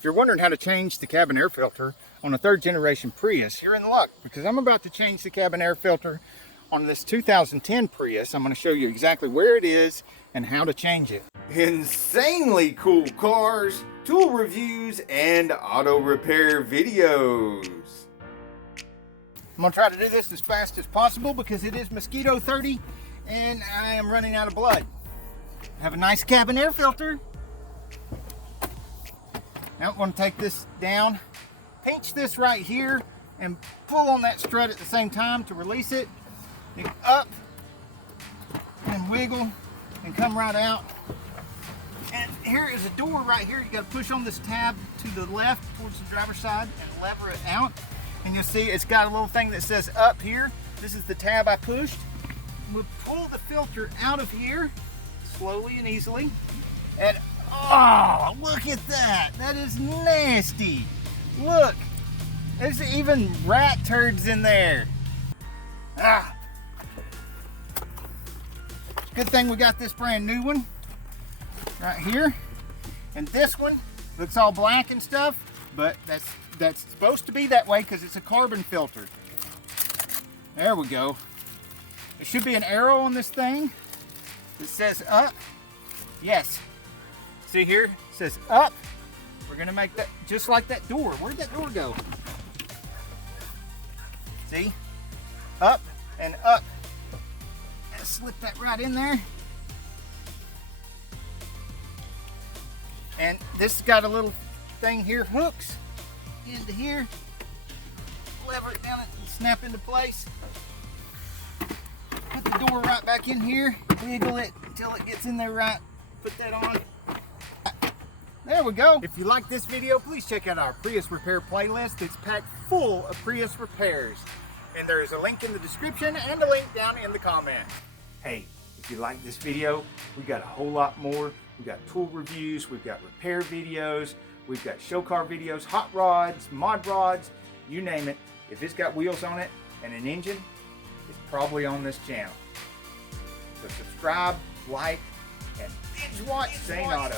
If you're wondering how to change the cabin air filter on a third generation Prius, you're in luck, because I'm about to change the cabin air filter on this 2010 Prius. I'm going to show you exactly where it is and how to change it. Insanely cool cars, tool reviews, and auto repair videos. I'm going to try to do this as fast as possible because it is mosquito 30 and I am running out of blood. Have a nice cabin air filter. Now I'm going to take this down, pinch this right here, and pull on that strut at the same time to release it. Then up and wiggle and come right out. And here is a door right here. You got to push on this tab to the left towards the driver's side and lever it out. And you'll see it's got a little thing that says up here. This is the tab I pushed. We'll pull the filter out of here slowly and easily. And oh, look at that. That is nasty. Look, there's even rat turds in there. Ah. Good thing we got this brand new one right here. And this one looks all black and stuff, but that's supposed to be that way because it's a carbon filter. There we go. There should be an arrow on this thing that says up. Yes. See here? It says up. We're going to make that just like that door. Where'd that door go? See? Up and up. And slip that right in there. And this has got a little thing here, hooks into here. Lever it down and snap into place. Put the door right back in here. Wiggle it until it gets in there right. Put that on. There we go. If you like this video, please check out our Prius repair playlist. It's packed full of Prius repairs. And there is a link in the description and a link down in the comments. Hey, if you like this video, we got a whole lot more. We've got tool reviews, we've got repair videos, we've got show car videos, hot rods, mod rods, you name it. If it's got wheels on it and an engine, it's probably on this channel. So subscribe, like, and binge watch Sane Auto.